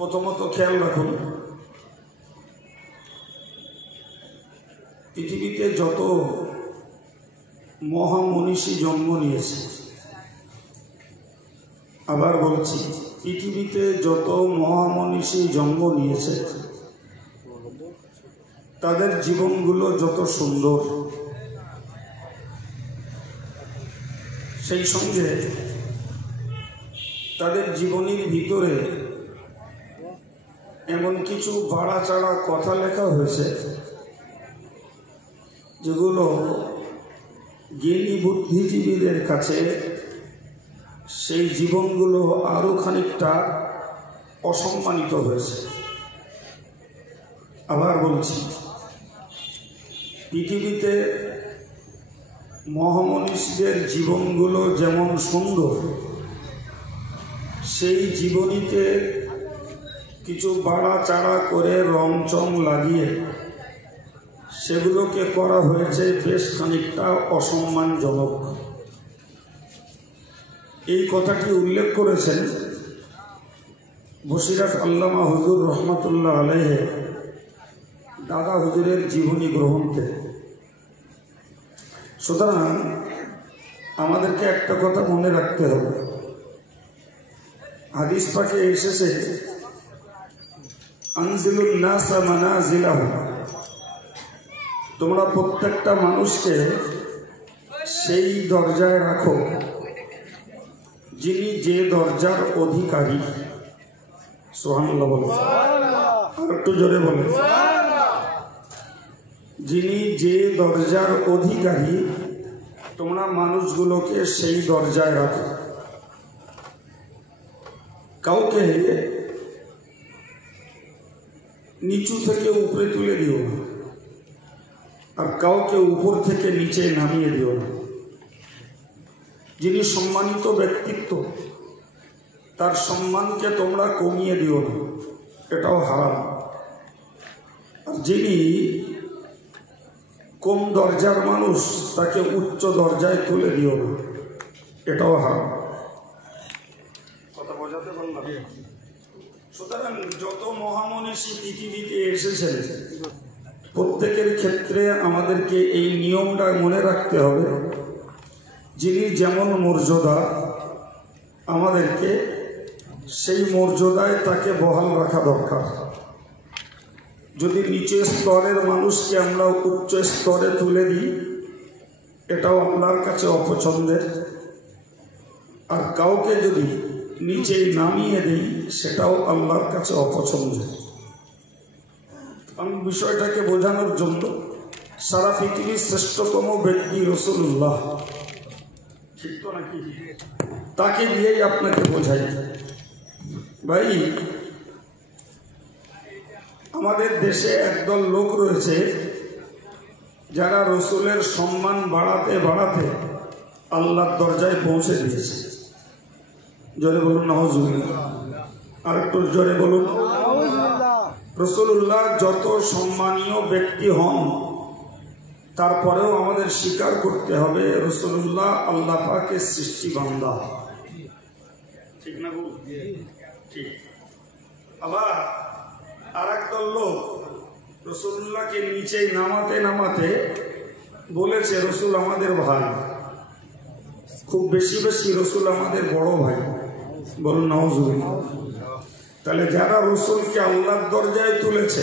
প্রথমত খেয়াল রাখুন, পৃথিবীতে যত মহামনীষী জন্ম নিয়েছে, আবার বলছি, পৃথিবীতে যত মহামনীষী জন্ম নিয়েছে তাদের জীবনগুলো যত সুন্দর, সেই সঙ্গে তাদের জীবনের ভিতরে এমন কিছু বাড়াচাড়া কথা লেখা হয়েছে যেগুলো জ্ঞানী বুদ্ধিজীবীদের কাছে সেই জীবনগুলো আরো খানিকটা অসম্মানিত হয়েছে। আবার বলছি, পৃথিবীতে মহামনীষীদের জীবনগুলো যেমন সুন্দর, সেই জীবনীতে কিছু বাড়াচাড়া করে রংচং লাগিয়ে সেগুলোকে করা হয়েছে বেশ খানিকটা অসম্মানজনক। এই কথাটি উল্লেখ করেছেন বসিরহাট আল্লামা হুজুর রহমতুল্লাহ আলাইহি দাদা হুজুরের জীবনী গ্রন্থে। সুতরাং আমাদেরকে একটা কথা মনে রাখতে হবে, হাদিস পাকে এসেছে আনজিলুন নাসা মানাজিলাহুম, তোমরা প্রত্যেকটা মানুষকে সেই দরজায় রাখো যিনি যে দরজার অধিকারী। সুবহানাল্লাহ বলেন, আর একটু জোরে বলেন। যিনি যে দরজার অধিকারী, তোমরা মানুষগুলোকে সেই দরজায় রাখো। কাউকে নিচু থেকে উপরে তুলে দিও না, আর কাউকে উপর থেকে নিচে নামিয়ে দিও না। যিনি সম্মানিত ব্যক্তিত্ব, তার সম্মানকে তোমরা কমিয়ে দিও না, এটাও হারাম। আর যিনি কম দরজার মানুষ, তাকে উচ্চ দরজায় তুলে দিও না, এটাও হারাম। কথা বোঝাতে পারলাম? সুতরাং যত মহামনীষী পৃথিবীতে এসেছেন, প্রত্যেকের ক্ষেত্রে আমাদেরকে এই নিয়মটা মনে রাখতে হবে, যিনি যেমন মর্যাদা, আমাদেরকে সেই মর্যাদায় তাকে বহাল রাখা দরকার। যদি নিচু স্তরের মানুষকে আমরা উচ্চ স্তরে তুলে দিই, এটাও আল্লাহর কাছে অপছন্দের। আর কাউকে যদি নিচে নামিয়ে দিই, সেটাও আল্লাহর কাছে অপছন্দের। আমি বিষয়টাকে বোঝানোর জন্য সারা পৃথিবীর শ্রেষ্ঠতম ব্যক্তি রাসূলুল্লাহ, ঠিক তো নাকি, তাকে দিয়েই আপনাকে বোঝাই। ভাই, আমাদের দেশে একদল লোক রয়েছে যারা রসুলের সম্মান বাড়াতে বাড়াতে আল্লাহর দরজায় পৌঁছে দিয়েছে। জোরে বলুন নাউজুবিল্লাহ। আর একটু জোরে বলুন। রাসূলুল্লাহ যত সম্মানীয় ব্যক্তি হন, তারপরেও আমাদের স্বীকার করতে হবে রাসূলুল্লাহ আল্লাহ পাকের সৃষ্টি বান্দা, ঠিক না? ঠিক। আবার আর একদল লোক রাসূলুল্লাহকে নিচে নামাতে নামাতে বলেছে রসুল আমাদের ভাই, খুব বেশি বেশি রসুল আমাদের বড় ভাই। বলুন নাউজুবিল্লাহ। তাহলে যারা রসুলকে আল্লাহর দরজায় তুলেছে,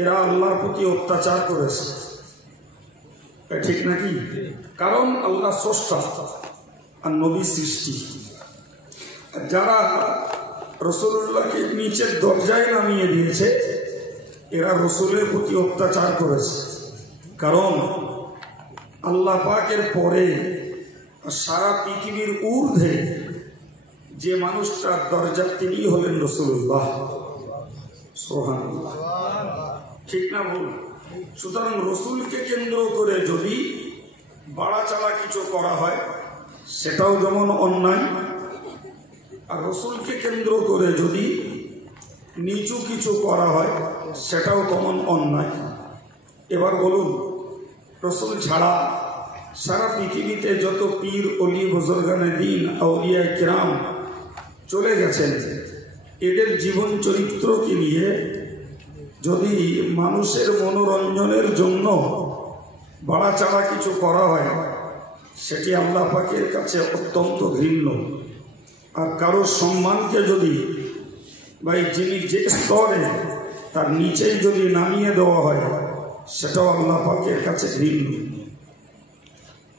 এরা আল্লাহর প্রতি অত্যাচার করেছে, ঠিক নাকি? কারণ আল্লাহ স্রষ্টা আর নবী সৃষ্টি। যারা রাসূলুল্লাহকে নিচের দরজায় নামিয়ে দিয়েছে, এরা রসুলের প্রতি অত্যাচার করেছে। কারণ আল্লাহ পাকের পরে সারা পৃথিবীর ঊর্ধ্বে যে মানুষটার দরজা, তিনি হলেন রাসূলুল্লাহ। সুবহানাল্লাহ, ঠিক না ভুল? সুতরাং রসুলকে কেন্দ্র করে যদি বাড়াচাড়া কিছু করা হয়, সেটাও যেমন অন্যায়। আর রসুলকে কেন্দ্র করে যদি নিচু কিছু করা হয়, সেটাও তেমন অন্যায়। এবার বলুন, রসুল ছাড়া সারা পৃথিবীতে যত পীর, অলি, বুজুর্গানে দ্বীন, আউলিয়া কিরাম চলে গেছেন, এদের জীবন চরিত্রকে নিয়ে যদি মানুষের মনোরঞ্জনের জন্য বাড়াচাড়া কিছু করা হয়, সেটি আল্লাহ পাকের কাছে অত্যন্ত ঘৃণ্য। আর কারোর সম্মানকে যদি যিনি যে স্তরে তার নিচেই যদি নামিয়ে দেওয়া হয়, সেটাও আল্লাহ পাকের কাছে ঘৃণ্য।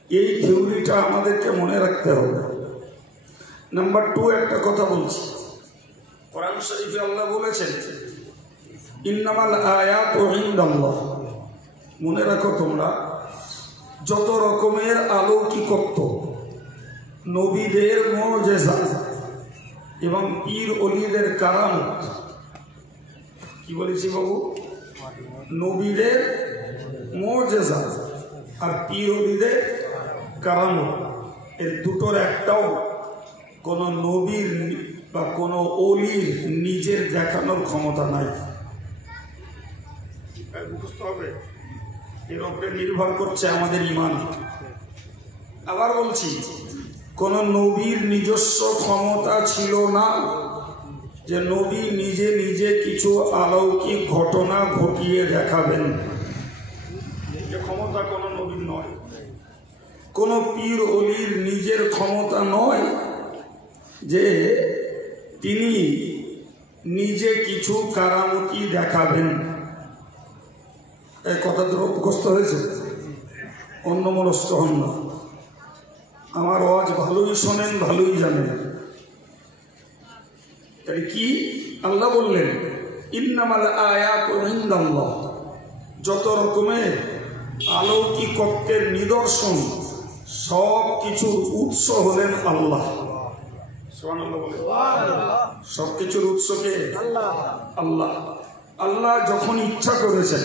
এই থিওরিটা আমাদেরকে মনে রাখতে হবে। নাম্বার 2, একটা কথা বলছি। কোরআন শরীফে আল্লাহ বলেছেন ইন্নামাল আয়াতু ইনদাল্লাহ। মনে রাখো তোমরা, যত রকমের অলৌকিকত্ব, নবীদের মুজিজা এবং পীর ওলিদের কারামত, কি বলেছি বাবু? নবীদের মুজিজা আর পীর ওলিদের কারামত, এর দুটোর একটাও কোন নবীর বা কোন ওলির নিজের দেখানোর ক্ষমতা নাই। বুঝতে হবে, এর উপরে নির্ভর করছে আমাদের ঈমান। আবার বলছি, কোন নবীর নিজস্ব ক্ষমতা ছিল না যে নবী নিজে নিজে কিছু অলৌকিক ঘটনা ঘটিয়ে দেখাবেন। যে ক্ষমতা কোন নবীর নয়। কোন পীর ওলির নিজের ক্ষমতা নয় যে তিনি নিজে কিছু কারামতি দেখাবেন। এই কথা তো মুখস্থ হয়েছে, অন্যমনস্ক হন না। আমার আওয়াজ ভালোই শোনেন, ভালোই জানেন। তাই কি আল্লাহ বললেন ইন্নামাল আয়াতু ইনদাল্লাহ, যত রকমের অলৌকিকত্বের নিদর্শন সব কিছুর উৎস হলেন আল্লাহ। সব কিছুর উৎসকে আল্লাহ। আল্লাহ যখন ইচ্ছা করেছেন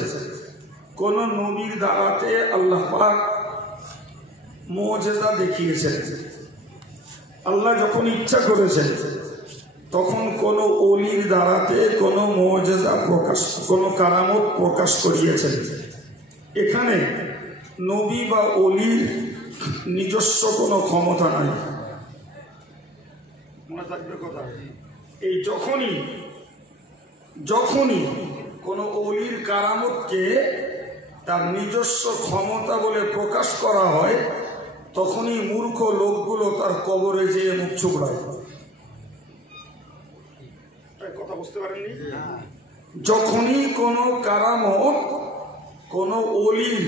কোন নবীর দ্বারাতে আল্লাহ পাক মুজিজা দেখিয়েছেন। আল্লাহ যখন ইচ্ছা করেছেন তখন কোন ওলির দ্বারাতে কোন মুজিজা প্রকাশ, কোন কারামত প্রকাশ করিয়েছেন। এখানে নবী বা ওলির নিজস্ব কোনো ক্ষমতা নাই। মনে থাকবে কথা। এই যখনই কোন ওলির কারামতকে তার নিজস্ব ক্ষমতা বলে প্রকাশ করা হয়, তখনই মূর্খ লোকগুলো তার কবরে যেয়ে মুখ ছুবড়ায়। কথা বুঝতে পারেননি? যখনই কোনো কারামত কোনো ওলির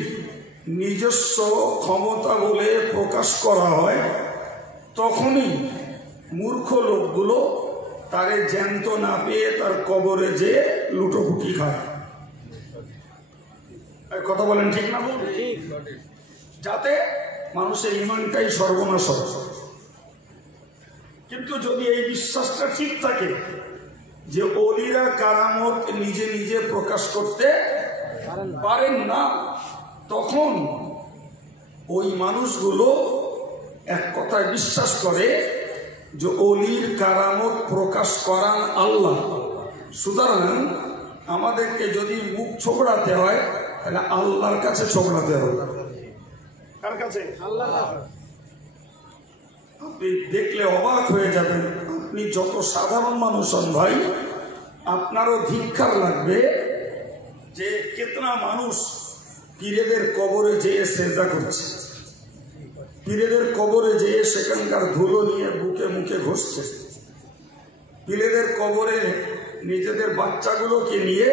নিজস্ব ক্ষমতা বলে প্রকাশ করা হয়, তখনই মূর্খ লোকগুলো তারে জ্যান্ত না পেয়ে তার কবরে যেয়ে লুটোপুটি খায়। কথা বলেন ঠিক না বল? যাতে মানুষের ঈমানটাই সর্বনাশ হয়। কিন্তু যদি এই বিশ্বাসটা ঠিক থাকে যে ওলিরা কারামত নিজে নিজে প্রকাশ করতে পারেন না, তখন ওই মানুষগুলো এক কথায় বিশ্বাস করে যে ওলির কারামত প্রকাশ করান আল্লাহ। সুতরাং আমাদেরকে যদি মুখ ছোবড়াতে হয় তাহলে আল্লাহর কাছে ছোবড়াতে হবে। কার কাছে? আল্লাহ। আপনি দেখলে অবাক হয়ে যাবেন। আপনি যত সাধারণ মানুষ হন ভাই, আপনারও ধিক্কার লাগবে যে কেতনা মানুষ পীরেদের কবরে যেয়ে সেজদা করছে, পীরেদের কবরে যেয়ে সেখানকার ধুলো নিয়ে বুকে মুখে ঘষছে, পীরেদের কবরে নিজেদের বাচ্চাগুলোকে নিয়ে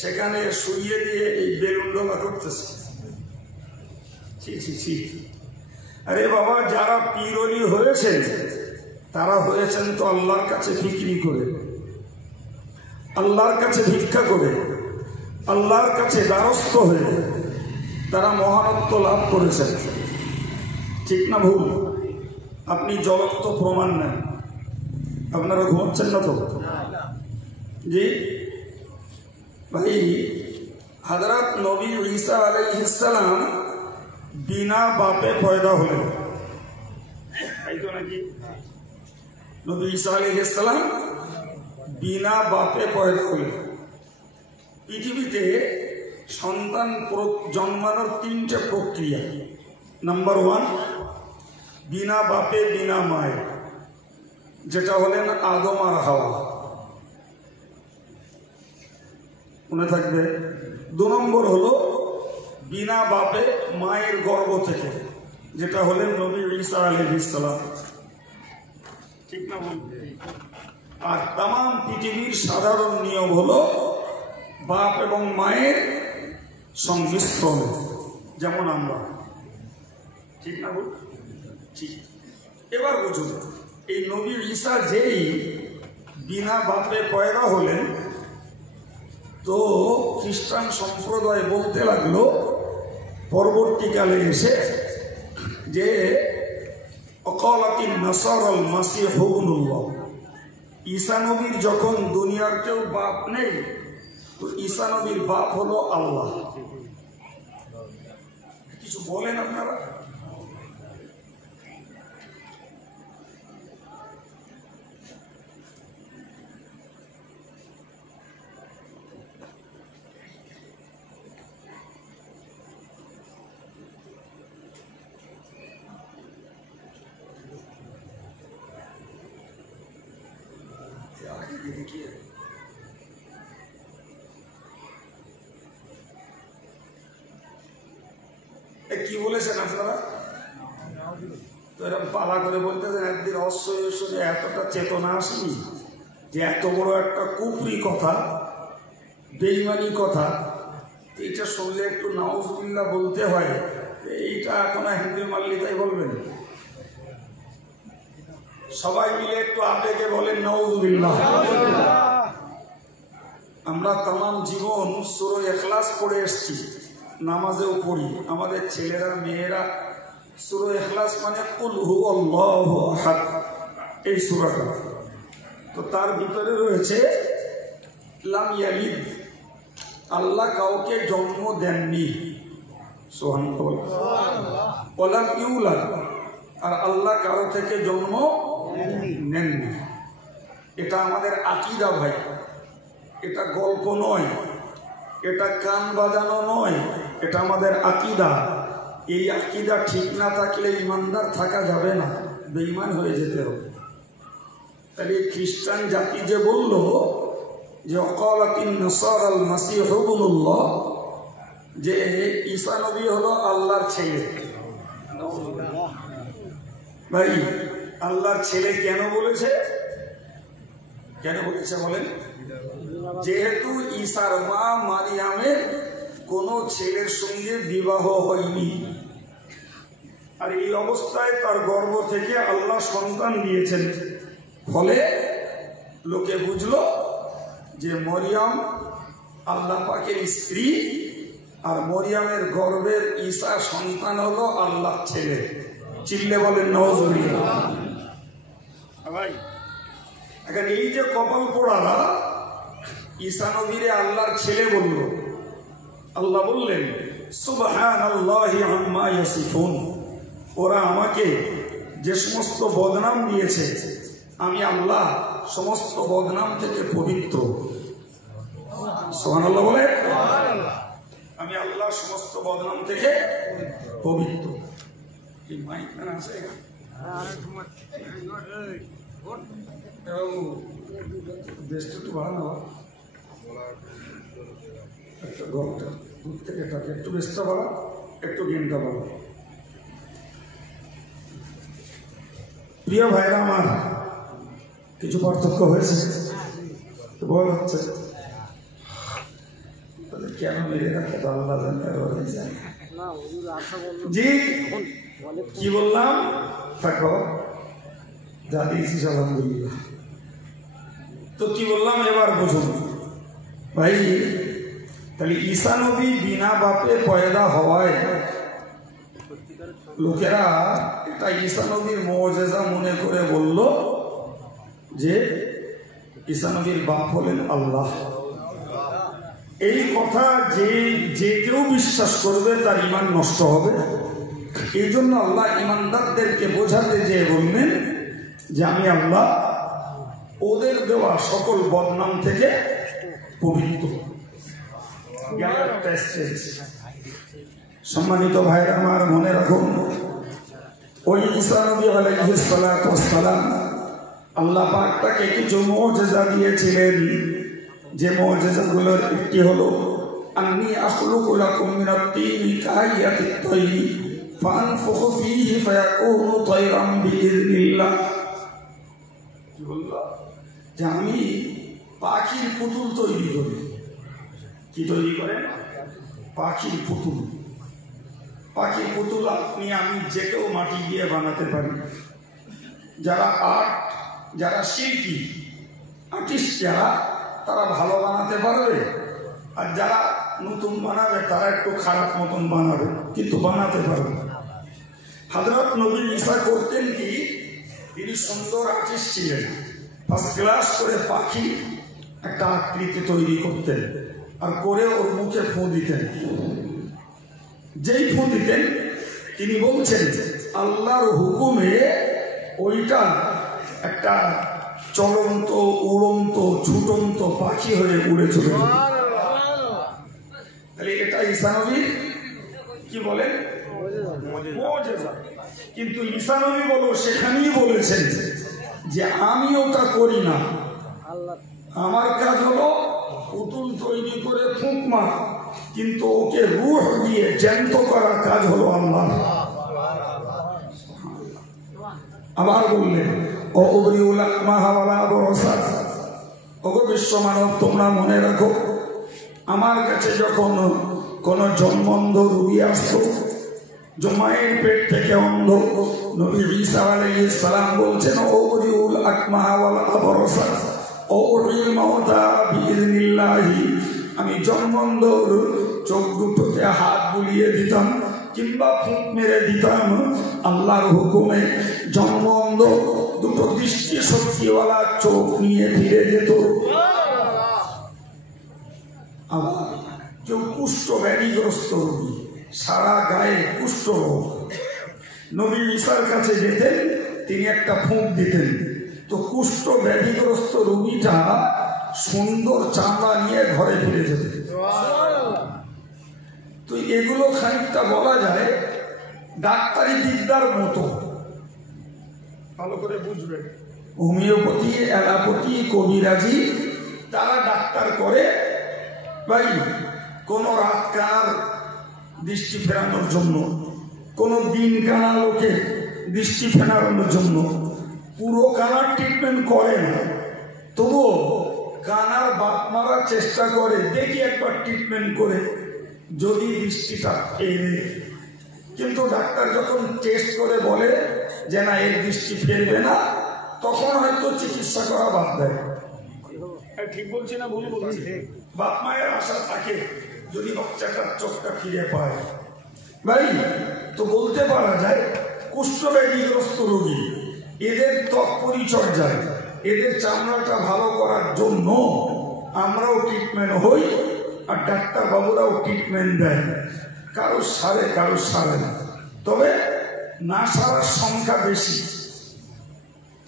সেখানে শুইয়ে দিয়ে এই বেলুন ডোলা করতেছে। আরে বাবা, যারা পীরলি হয়েছেন তারা হয়েছেন তো আল্লাহর কাছে বিক্রি করে, আল্লাহর কাছে ভিক্ষা করে, আল্লাহর কাছে দ্বারস্থ হয়ে তারা মহানত্ব লাভ করেছেন। ঠিক না ভুল? আপনি জ্বলন্ত প্রমাণ নেন। আপনারা ঘুমাচ্ছেন না তো? জি ভাই, হযরত নবী ঈসা আলাইহিস সালাম বিনা বাপে পয়দা হলেন। তাই তো নাকি? নবী ঈসা আলাইহিস সালাম বিনা বাপে পয়দা হলেন। পৃথিবীতে সন্তান জন্মানোর 3টে প্রক্রিয়া। নাম্বার 1, বিনা বাপে বিনা মায়ে, যেটা হলেন আদম আর হাওয়া। মনে থাকবে। 2 নম্বর হলো বিনা বাপে মায়ের গর্ভ থেকে, যেটা হলেন নবী ঈসা আলাইহিস সালাম, ঠিক না বলতে। আর তাম পৃথিবীর সাধারণ নিয়ম হলো বাপ এবং মায়ের সংমিশ্রণ, যেমন আমরা, ঠিক না বল, ঠিক। এবার বুঝুন, এই নবী ঈসা যেই বিনা বাপে পয়দা হলেন, তো খ্রিস্টান সম্প্রদায় বলতে লাগলো পরবর্তীকালে এসে যে অকালাতিন নাসারাল মাসীহু ইবনুল্লাহ, ঈসা নবীর যখন দুনিয়ার কেউ বাপ নেই, তো ঈসা নবীর বাপ হলো আল্লাহ। কিছু বলেন আপনারা? কি বলেছেন আপনারা? তো এরকম পালা করে বলতেছেন একদিন রহস্যে এতটা চেতনা আসেনি যে এত বড় একটা কুফরি কথা, বেঈমানি কথা, এইটা শুনলে একটু নাউজুবিল্লাহ বলতে হয়। এইটা এখন হিন্দু মাল্লি তাই বলবেন, সবাই মিলে একটু আবেগে বলেন নাউজুবিল্লাহ। আমরা তাম জীবন সূরা ইখলাস পড়ে এসেছি, নামাজেও পড়ি, আমাদের ছেলেরা মেয়েরা সূরা ইখলাস মানে কুল হুয়াল্লাহু আহাদ, এই সূরাটা। তো তার ভিতরে রয়েছে লাম ইয়ালিদ, আল্লাহ কাউকে জন্ম দেননি, সুবহানাল্লাহ, ওয়ালাম ইউলাদ, আর আল্লাহ কারো থেকে জন্ম নেননি। এটা আমাদের আকীদা ভাই, এটা গল্প নয়, এটা কান বাজানো নয়, এটা আমাদের আকীদা। এই আকীদা ঠিক না থাকলে ইমানদার থাকা যাবে না, বেঈমান হয়ে যেতে হবে। তাহলে খ্রিস্টান জাতি যে বলল যে অকালাতিন নাসারাল মাসীহু ইবনুল্লাহ, যে ঈসা নবী হলো আল্লাহর ছেলে। ভাই, আল্লাহর ছেলে কেন বলেছে? কেন বলেছে বলেন? যেহেতু ঈসার মা মারিয়ামের কোন ছেলের সঙ্গে বিবাহ হয়নি, আর এই অবস্থায় তার গর্ভ থেকে আল্লাহ সন্তান দিয়েছেন, ফলে লোকে বুঝলো যে মরিয়ম আল্লাহ পাকের স্ত্রী, আর মরিয়মের গর্ভের ঈসা সন্তান হলো আল্লাহর ছেলে। চিল্লে বলেন নাউজুবিল্লাহ। ভাই, এখন এই যে কপাল পোড়ারা ঈসা নবীরে আল্লাহর ছেলে বলল, আল্লাহ বললেন সুবহানাল্লাহি আম্মা ইয়াসিফুন, ওরা আমাকে যে সমস্ত বদনাম দিয়েছে, আমি আল্লাহ সমস্ত বদনাম থেকে পবিত্র। সুবহানাল্লাহ বলে, আমি আল্লাহ সমস্ত বদনাম থেকে পবিত্র। এই মাইক না আছে, দেশটা একটু বাড়ানো, একটা গল্পটা দূর থেকে থাকে, একটু বেশটা বাড়া, একটু গেমটা বাড়া। প্রিয় ভাইরা আমার, কিছু পার্থক্য হয়েছে বল হচ্ছে, কেন মেরে রাখে তো আল্লাহ জানে। জি, কি বললাম? থাকো, যা দিয়েছিস আলহামদুলিল্লাহ। তো কি বললাম এবার বুঝুন ভাই। তাহলে ঈসা নবী বিনা বাপে পয়দা হওয়ায় লোকেরা এটা ঈসা নবীর মুজিজা মনে করে বলল যে ঈসা নবীর বাপ হলেন আল্লাহ। এই কথা যে কেউ বিশ্বাস করবে তার ঈমান নষ্ট হবে। এই জন্য আল্লাহ ঈমানদারদেরকে বোঝাতে যেয়ে বললেন যে আমি আল্লাহ ওদের দেওয়া সকল বদনাম থেকে পবিত্র। সম্মানিত ভাইরা আমার, মনে রাখুন, ওই ঈসা নবী আলাইহিস সালাতু ওয়াস সালাম আল্লাহ পাক তাকে কিছু মুজিজা দিয়েছিলেন, যে মুআজিজাগুলোর একটি হলো আন্নী আখলুকু লাকুম মিনাত তিনি কাহাইয়াতিত তায়রি ফাআনফুখু ফীহি ফায়াকুনু তায়রান বিইذনিল্লাহ। কি বলল? যে আমি পাখির পুতুল তৈরি করি। কি তৈরি করেন? পাখির পুতুল। পাখির পুতুল আপনি আমি যে কেউ মাটি দিয়ে বানাতে পারি। যারা যারা শিল্পী আর্টিস্ট যারা, তারা ভালো বানাতে পারবে, আর যারা নতুন বানাবে তারা একটু খারাপ মতন বানাবে, কিন্তু বানাতে পারবে। হযরত নবী ঈসা করতেন কি, তিনি সুন্দর আর্টিস্ট ছিলেন, ফার্স্ট ক্লাস করে পাখি একটা আকৃতি তৈরি করতেন, আর করে ওর মুখে ফু দিতেন। যেই ফু দিতেন তিনি বলছেন আল্লাহর হুকুমে ওইটা একটা চলন্ত উড়ন্ত ছুটন্ত পাখি হয়ে উড়ে চলে যেত। তাহলে এটা ঈসা নবীর কি বলেন মুআজিজা। কিন্তু ঈসা নবী বলো সেখানেই বলেছেন যে আমি ওটা করি না, আমার কাজ হলো পুতুল তৈরি করে ফুঁক মারা, কিন্তু ওকে রূহ দিয়ে জ্যান্ত করার কাজ হলো আল্লাহ। আবার বললেন ও উবরিউল আকমাহা ওয়ালা আবরাসা, ওগো বিশ্ব মানব তোমরা মনে রাখো, আমার কাছে যখন কোন জন্মন্ধ রোগী আসতো, মায়ের পেট থেকে অন্ধ, নবী ঈসা আলাইহিস সালাম বলছেন ও উবরিউল আকমাহা ওয়ালা আবরাসা ও উহিল মাউতা বিইذনিল্লাহি, আমি জন্মন্ধর চোখ দুটোতে হাত বুলিয়ে দিতাম কিংবা ফুঁক মেরে দিতাম আল্লাহর হুকুমে। জন্মন্ধ দুটো দৃষ্টি শক্তিওয়ালা চোখ নিয়ে ফিরে যেত। আবার কেউ কুষ্ঠ ব্যাধিগ্রস্ত রোগী, সারা গায়ে কুষ্ঠ রোগ, নবী ঈসার কাছে যেতেন, তিনি একটা ফুঁক দিতেন, তো কুষ্ঠ ব্যাধিগ্রস্ত রোগীটা সুন্দর চামড়া নিয়ে ঘরে ফিরে যেত। তো এগুলো খানিকটা বলা যায় ডাক্তারি বিদ্যার মতো, ভালো করে বুঝবেন। হোমিওপ্যাথি, অ্যালোপ্যাথি, কবিরাজি তারা ডাক্তার করে ভাই কোন রাত কানার দৃষ্টি ফেরানোর জন্য, কোন দিন কানা লোকের দৃষ্টি ফেরানোর জন্য, পুরো কানার ট্রিটমেন্ট করে না, তবুও কানার বাপ মারার চেষ্টা করে, দেখি একবার ট্রিটমেন্ট করে যদি দৃষ্টিটা ফেরে। কিন্তু ডাক্তার যখন টেস্ট করে বলে যে না এর দৃষ্টি ফেরবে না, তখন হয়তো চিকিৎসা করা বাদ দেয়। ঠিক বলছি না ভুল বলছি? বাপ মায়ের আশা থাকে যদি বাচ্চাটার চোখটা ফিরে পায়। ভাই তো বলতে পারা যায় কুষ্ঠব্যাধিগ্রস্ত রোগী, এদের ত্বক পরিচর্যায়, এদের চামড়াটা ভালো করার জন্য আমরাও ট্রিটমেন্ট হই, আর ডাক্তার বাবুরাও ট্রিটমেন্ট দেয়। কারো সারে কারো সারে না, তবে না সারার সংখ্যা বেশি।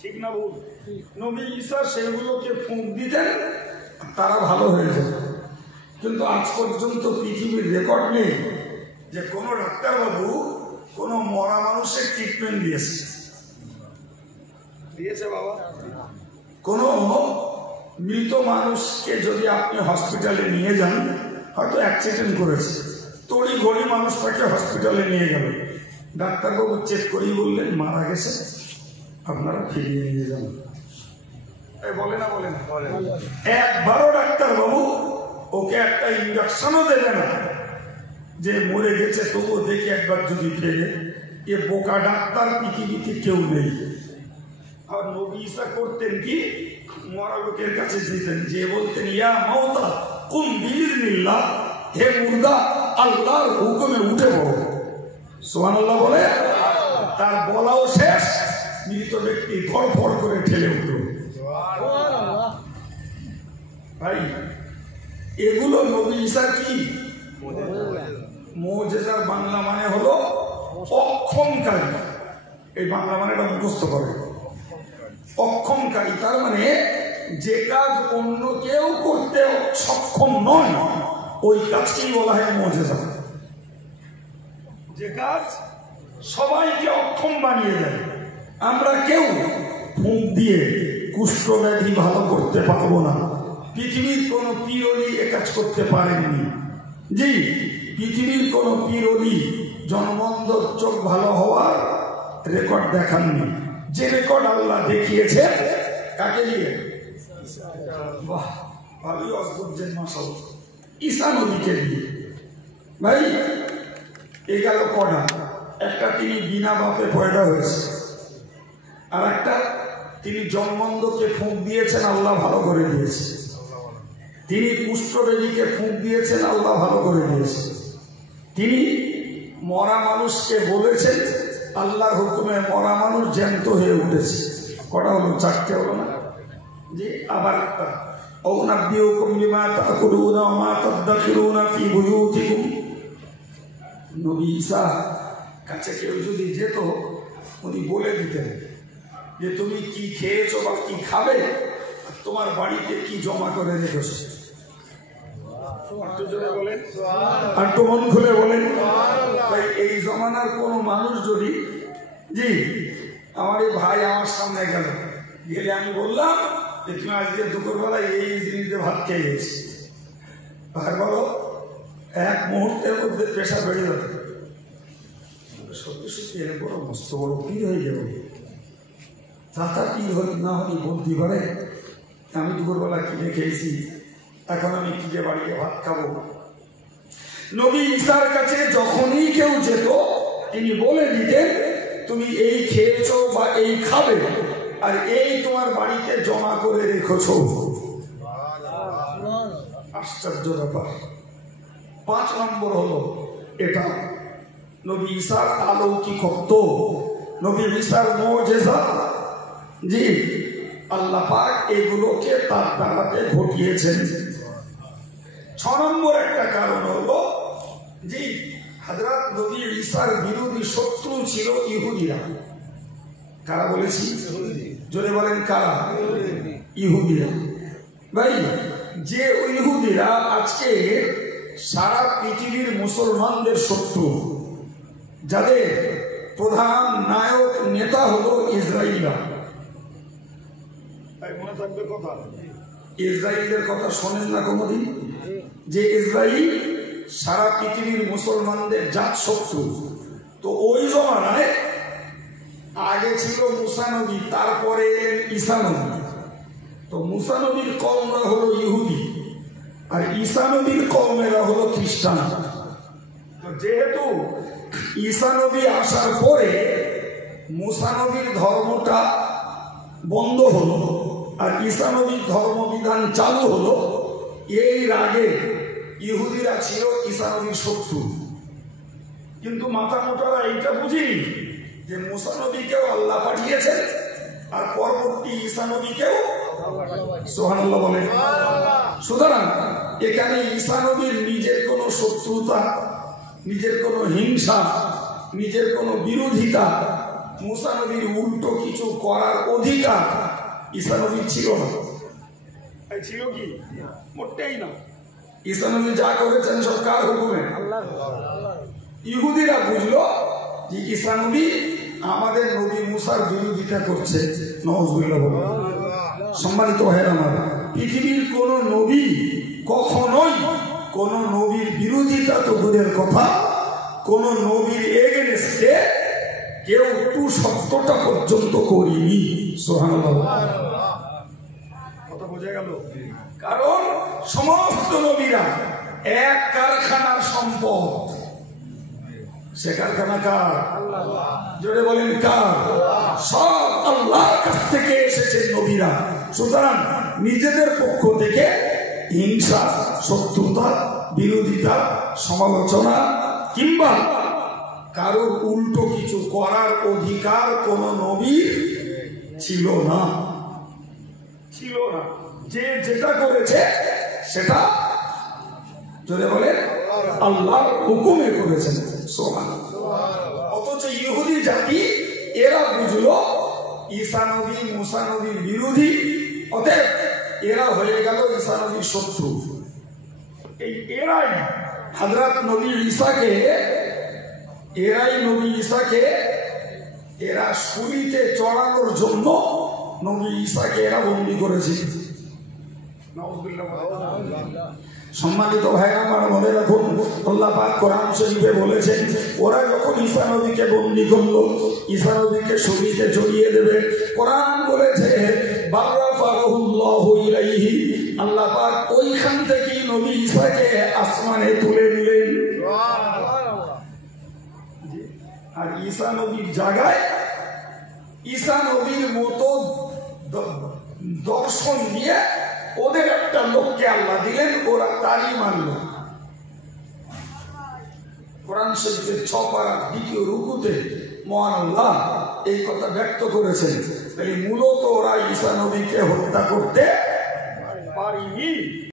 ঠিক না বল? নবী ঈসা সেগুলোকে ফুঁক দিতেন, তারা ভালো হয়ে যেত। কিন্তু আজ পর্যন্ত পৃথিবীর রেকর্ড নেই যে কোনো ডাক্তারবাবু কোনো মরা মানুষের ট্রিটমেন্ট দিয়েছে বাবা। কোনো মৃত মানুষকে যদি আপনি হসপিটালে নিয়ে যান, হয়তো অ্যাক্সিডেন্ট করেছে, তড়ি ঘড়ি মানুষটাকে হসপিটালে নিয়ে গেল, ডাক্তারবাবু চেক করেই বললেন মারা গেছে, আপনারা ফিরিয়ে নিয়ে যান। বলে না বলে না? একবারও ডাক্তারবাবু ওকে একটা ইঞ্জেকশনও দেবে না যে মরে গেছে তবুও দেখি একবার যদি ফেরে। এ বোকা ডাক্তার পৃথিবীতে কেউ নেই। আর নবী ঈসা করতেন কি, মরা লোকের কাছে যেতেন, যে বলতেন ইয়া মাউতা কুম বিইذনিল্লাহ, হে মুর্দা আল্লাহর হুকুমে উঠে পড়ো। সুবহানাল্লাহ বলে তার বলাও শেষ, মৃত ব্যক্তি ফড়ফড় করে ঠেলে উঠল। ভাই এগুলো নবী ঈসার কি মুআজিজার বাংলা মানে হলো অক্ষমকারী। এই বাংলা মানে এটা মুখস্থ করে, অক্ষমকারী। তার মানে যে কাজ অন্য কেউ করতে সক্ষম নয়, ওই কাজকেই বলা হয় মুআজিজা। যে কাজ সবাইকে অক্ষম বানিয়ে দেয়। আমরা কেউ ফুঁক দিয়ে কুষ্ঠব্যাধি ভালো করতে পারবো না, পৃথিবীর কোন পীর ওলি এ কাজ করতে পারেননি। জি, পৃথিবীর কোন পীর ওলি জন্মন্ধর চোখ ভালো হওয়ার রেকর্ড দেখাননি। যে রেকর্ড আল্লাহ দেখিয়েছে কাকে নিয়ে? বাহ, ভালোই অদ্ভুত যে মাসাল ঈসা নবীকে দিয়ে। ভাই এই গেল কটা। একটা তিনি বিনা বাপে পয়দা হয়েছে, আর একটা তিনি জন্মন্ধকে ফুঁক দিয়েছেন, আল্লাহ ভালো করে দিয়েছে। তিনি কুষ্ঠরোগীকে ফুঁক দিয়েছেন, আল্লাহ ভালো করে দিয়েছে। তিনি মরা মানুষকে বলেছেন, আল্লাহর হুকুমে মরা মানুষ জ্যান্ত হয়ে উঠেছে। কটা হলো? চারটে হলো না? জি, আবার একটা নবী ঈসা কাছে কেউ যদি যেত, উনি বলে দিতেন যে তুমি কি খেয়েছো বা কি খাবে, তোমার বাড়িতে কি জমা করে রেখেছো। একটু মন খুলে বলেন। এই জমানার কোন মানুষ যদি, জি আমার এই ভাই আমার সামনে গেলে আমি বললাম যে তুমি আজকে দুপুরবেলা এই জিনিস দিয়ে ভাত খেয়ে গেছি, ভাই বলো এক মুহূর্তের মধ্যে প্রেশার বেড়ে যাবে। সত্যি সত্যি এর বড় মস্ত বড় পীর হয়ে যাবে। চাচা পীর হলে না হলে বলতে পারে আমি দুপুরবেলা কিনে খেয়েছি, এখন আমি কিনে বাড়িতে ভাত খাবো। নবী ঈসার কাছে যখনই কেউ যেত, তিনি বলে দিতেন তুমি এই খেয়েছো বা এই খাবে, আর এই তোমার বাড়িতে জমা করে রেখেছো। আশ্চর্য ব্যাপার। 5 নম্বর হলো এটা নবী ঈসার অলৌকিকত্ব, নবী ঈসার মুজিজা। জি, আল্লাহ পাক এগুলোকে তার দ্বারাতে ঘটিয়েছেন। 6 নম্বর একটা কারণ হলো, জি হযরত নবী ঈসার বিরোধী শত্রু ছিল ইহুদিরা। কারা বলেছি? জোরে বলেন কারা? ইহুদিরা। ভাই যে ইহুদিরা আজকে সারা পৃথিবীর মুসলমানদের শত্রু, যাদের প্রধান নায়ক নেতা হলো ইসরায়েল। মনে থাকবে কথা, ইসরায়েলের কথা শোনেন না কোনদিন? যে ইসরায়েল সারা পৃথিবীর মুসলমানদের জাত শত্রু। তো ওই জমানায় আগে ছিল মুসা নবী, তারপরে ঈসা নবী। তো মুসা নবীর কওমরা হলো ইহুদি, আর ঈসা নবীর কওমেরা হলো খ্রিস্টান। তো যেহেতু ঈসা নবী আসার পরে মুসা নবীর ধর্মটা বন্ধ হলো আর ঈসা নবীর ধর্মবিধান চালু হলো, এই রাগে ইহুদিরা ছিল ঈসা নবীর শত্রু। কিন্তু মাথা মোটারা এইটা বুঝিনি যে মুসা নবীকেও আল্লাহ পাঠিয়েছেন, আর পরবর্তী ঈসা নবীকেও। সুবহানাল্লাহ বলেন। সুতরাং এখানে ঈসা নবীর নিজের কোনো শত্রুতা, নিজের কোনো হিংসা, নিজের কোনো বিরোধিতা, মুসা নবীর উল্টো কিছু করার অধিকার ঈসা নবীর ছিল না। ছিল কি? মোটেই না। ঈসা নবী যা করেছেন সব কার হুকুমে? ইহুদিরা বুঝলো যে ঈসা নবী আমাদের নবী মুসার বিরোধিতা করছে। নাউযুবিল্লাহ বলো। সম্মানিত ভাইরা আমার, পৃথিবীর কোন নবী কখনোই কোন নবীর বিরোধিতা তো দূরের কথা, কোন নবীর এগেনস্টে কেউ টু শব্দটা পর্যন্ত করিনি। সুবহানাল্লাহ। কথা বোঝা গেল? কারণ সমস্ত নবীরা এক কারখানার সম্পদ। সে কারখানা কার? জোরে বলেন কার? সব আল্লাহর কাছ থেকে এসেছে নবীরা। সুতরাং নিজেদের পক্ষ থেকে হিংসা, শত্রুতা, বিরোধিতা, সমালোচনা কিংবা কারোর উল্টো কিছু করার অধিকার কোন নবীর ছিল না। ছিল না। যে যেটা করেছে সেটা জোরে বলে আল্লাহর হুকুমে করেছেন। অথচ ইহুদি জাতি এরা বুঝলো ঈসা নবী মুসা নবীর বিরোধী, অতএব এরা হয়ে গেল ঈসা নবীর শত্রু। এই এরাই হযরত নবী ঈসাকে, এরা শুলিতে চড়ানোর জন্য নবী ঈসাকে এরা বন্দী করেছে। সম্মানিত ভাই আমার, মনে রাখুন আল্লাহ পাক কোরআন শরীফে বলেছেন ওরা যখন ঈসা নবীকে বন্দী করলো, ঈসা নবীকে শরীরে জড়িয়ে দেবে, কোরআন বলেছে বাররাফাহুল্লাহু ইলাইহি, আল্লাহ পাক ওইখান থেকে নবী ঈসাকে আসমানে তুলে দিলেন। আর ঈসা নবীর জায়গায় ঈসা নবীর মতো দর্শন দিয়ে ওদের একটা লোককে আল্লাহ দিলেন, ওরা তারই মানল। কোরআন শরীফের 6 পারার 2য় রুকুতে মহান আল্লাহ এই কথা ব্যক্ত করেছেন। তাই মূলত ওরা ঈসা নবীকে হত্যা করতে পারেনি।